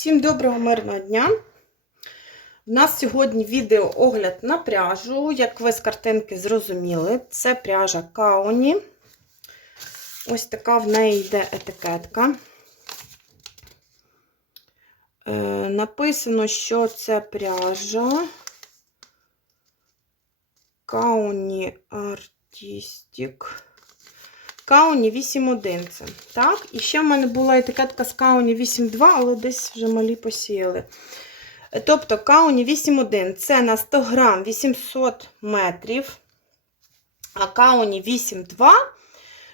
Всім доброго мирного дня! У нас сьогодні відео огляд на пряжу. Як ви з картинки зрозуміли, це пряжа Кауні. Ось така в неї йде етикетка. Е, написано, що це пряжа Кауні Артістік. Кауні 8.1 це. Так, і ще в мене була етикетка з Кауні 8.2, але десь вже малі посіяли. Тобто Кауні 8.1 це на 100 грам 800 метрів, а Кауні 8.2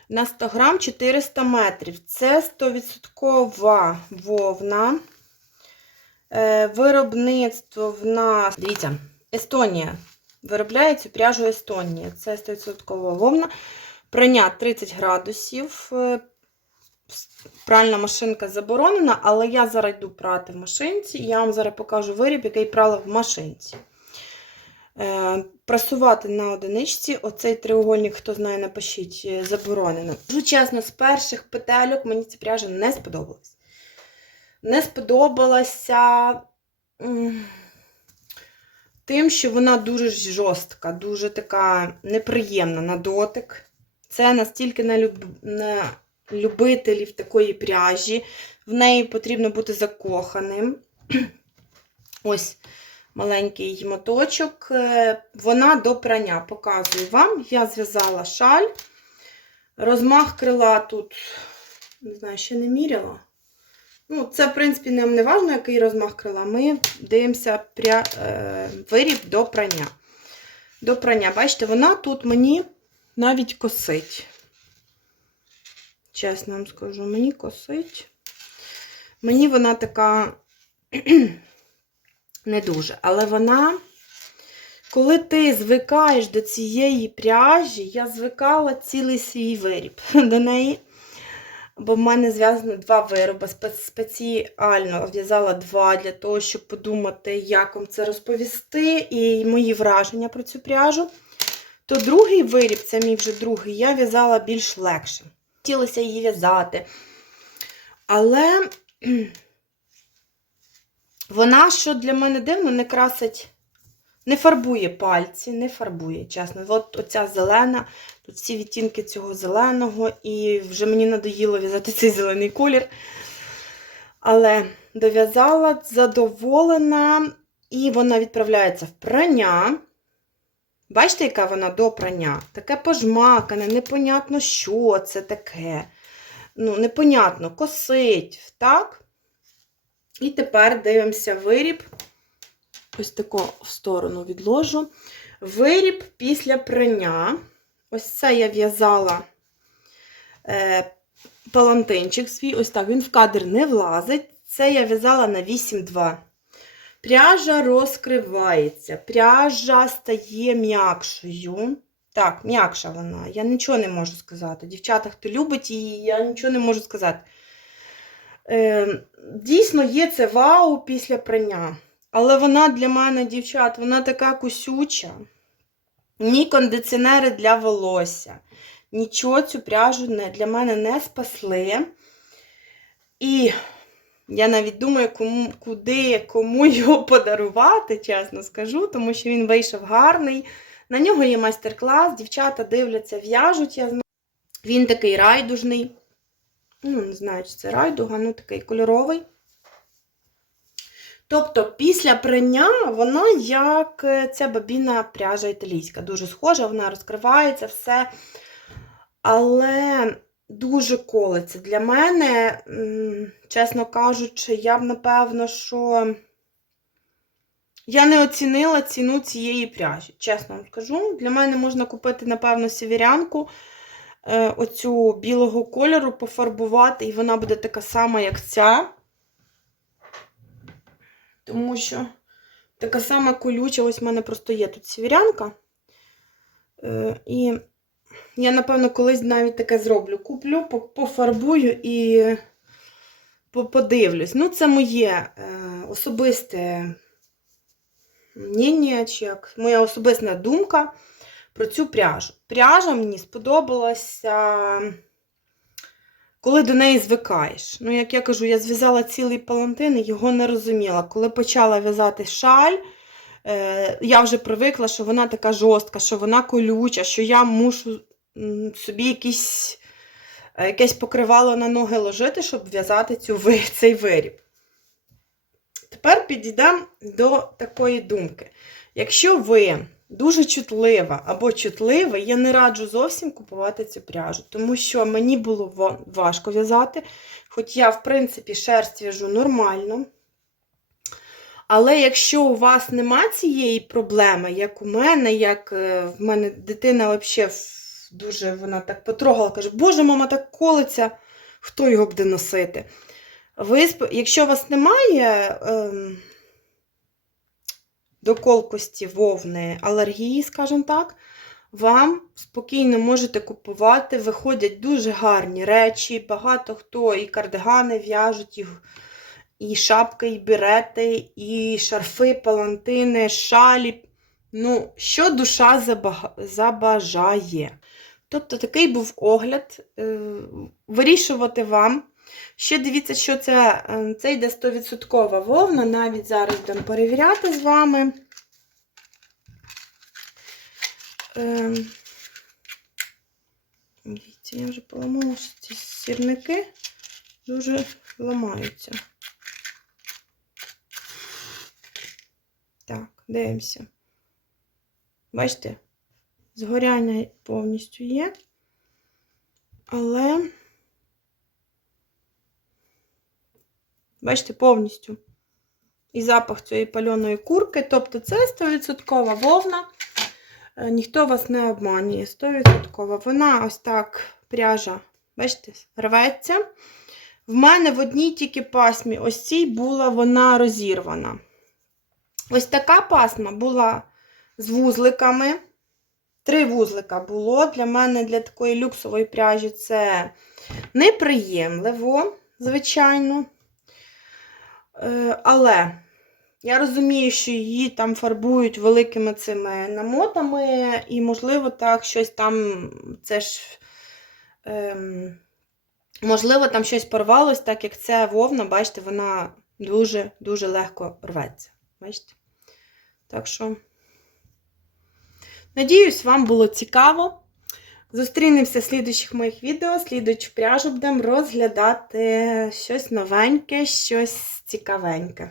на 100 грам 400 метрів. Це 100% вовна. Е, Виробництво в нас, дивіться, Естонія. Виробляє цю пряжу Естонія. Це 100% вовна. Прання 30 градусів. Е, Пральна машинка заборонена, але я зараз йду прати в машинці, я вам зараз покажу виріб, який прала в машинці. Е, прасувати на одиничці. Оцей треугольник, хто знає, напишіть, е, заборонено. Кажу чесно, з перших петельок мені ця пряжа не сподобалась. Не сподобалася тим, що вона дуже жорстка, дуже така неприємна на дотик. Це настільки на, люб... на любителів такої пряжі. В неї потрібно бути закоханим. Ось маленький моточок. Е, Вона до прання показую вам. Я зв'язала шаль. Розмах крила тут, не знаю, ще не міряла. Ну, Це, в принципі, нам не важливо, який розмах крила. Ми дивимося пря... е... виріб до прання. До прання. Бачите, вона тут мені навіть косить. Чесно вам скажу, мені косить. Мені вона така не дуже. Але вона, коли ти звикаєш до цієї пряжі, я звикала цілий свій виріб до неї. Бо в мене зв'язано два вироби. Спеціально в'язала два для того, щоб подумати, як вам це розповісти, і мої враження про цю пряжу. То другий виріб, це мій вже другий, я в'язала більш легше. Хотілося її в'язати. Але вона, що для мене дивно, не красить, не фарбує пальці, не фарбує, чесно. От оця зелена, тут всі відтінки цього зеленого, і вже мені надоїло в'язати цей зелений колір. Але дов'язала, задоволена, і вона відправляється в прання. Бачите, яка вона до прання? Таке пожмакане, непонятно, що це таке. Ну, непонятно, косить, так? І тепер дивимося виріб. Ось тако в сторону відложу. Виріб після прання. Ось це я в'язала е, палантинчик свій. Ось так, він в кадр не влазить. Це я в'язала на 8,2. Пряжа розкривається, пряжа стає м'якшою. Так, м'якша вона. Я нічого не можу сказати. Дівчата, хто любить її, я нічого не можу сказати. Е, Дійсно, є це вау після прання. Але вона для мене, дівчат, вона така кусюча. Ні кондиціонери для волосся. Нічого цю пряжу для мене не спасли. І я навіть думаю, кому, куди кому його подарувати, чесно скажу, тому що він вийшов гарний. На нього є майстер-клас, дівчата дивляться, в'яжуть. я знаю. Він такий райдужний. Ну, не знаю, чи це райдуга, ну такий кольоровий. Тобто, після прання вона як е, ця бабіна пряжа італійська. Дуже схожа, вона розкривається, все. Але дуже колиться. Для мене, чесно кажучи, я б, напевно, що я не оцінила ціну цієї пряжі. Чесно вам скажу. Для мене можна купити, напевно, сівірянку е, оцю білого кольору, пофарбувати, і вона буде така сама, як ця. Тому що така сама колюча, ось в мене просто є тут сівірянка. Е, і я, напевно, колись навіть таке зроблю. Куплю, пофарбую і подивлюсь. Ну, це моє е, особисте мнення, чи як, моя особиста думка про цю пряжу. Пряжа мені сподобалася коли до неї звикаєш. Ну, як я кажу, я зв'язала цілий палантин і його не розуміла. Коли почала в'язати шаль, е, я вже привикла, що вона така жорстка, що вона колюча, що я мушу собі якісь, е, якесь покривало на ноги ложити, щоб в'язати цей виріб. Тепер підійдемо до такої думки. Якщо ви дуже чутлива або чутливий, я не раджу зовсім купувати цю пряжу, тому що мені було важко в'язати, хоч я, в принципі, шерсть в'яжу нормально. Але якщо у вас нема цієї проблеми, як у мене, як е, в мене дитина взагалі дуже вона так потрогала, каже, Боже, мама так колиться, хто його буде носити? Ви, якщо у вас немає ем, до колкості вовни алергії, скажімо так, вам спокійно можете купувати, виходять дуже гарні речі. Багато хто і кардигани в'яжуть, і, і шапки, і берети, і шарфи, палантини, шалі. Ну, що душа забажає. Тобто такий був огляд. Е, Вирішувати вам. Ще дивіться, що це, е, це йде 100% вовна. Навіть зараз будемо перевіряти з вами. Ем, Дивіться, я вже поламала, що ці сірники дуже ламаються. Так, дивимося. Бачите, згоряння повністю є, але. Бачите, повністю. І запах цієї пальоної курки. Тобто це 100% вовна. Е, Ніхто вас не обманює. 100%. Вона ось так пряжа, бачите, рветься. В мене в одній тільки пасмі, ось цій була вона розірвана. Ось така пасма була з вузликами. Три вузлика було. Для мене, для такої люксової пряжі, це неприємливо, звичайно. Е, Але я розумію, що її там фарбують великими цими намотами, і, можливо, так, щось там, це ж, ем, можливо, там щось порвалось, так як це вовна, бачите, вона дуже-дуже легко рветься. Бачите? Так що, надіюсь, вам було цікаво. Зустрінемося в слідуючих моїх відео. Слідуючу пряжу будемо розглядати щось новеньке, щось цікавеньке.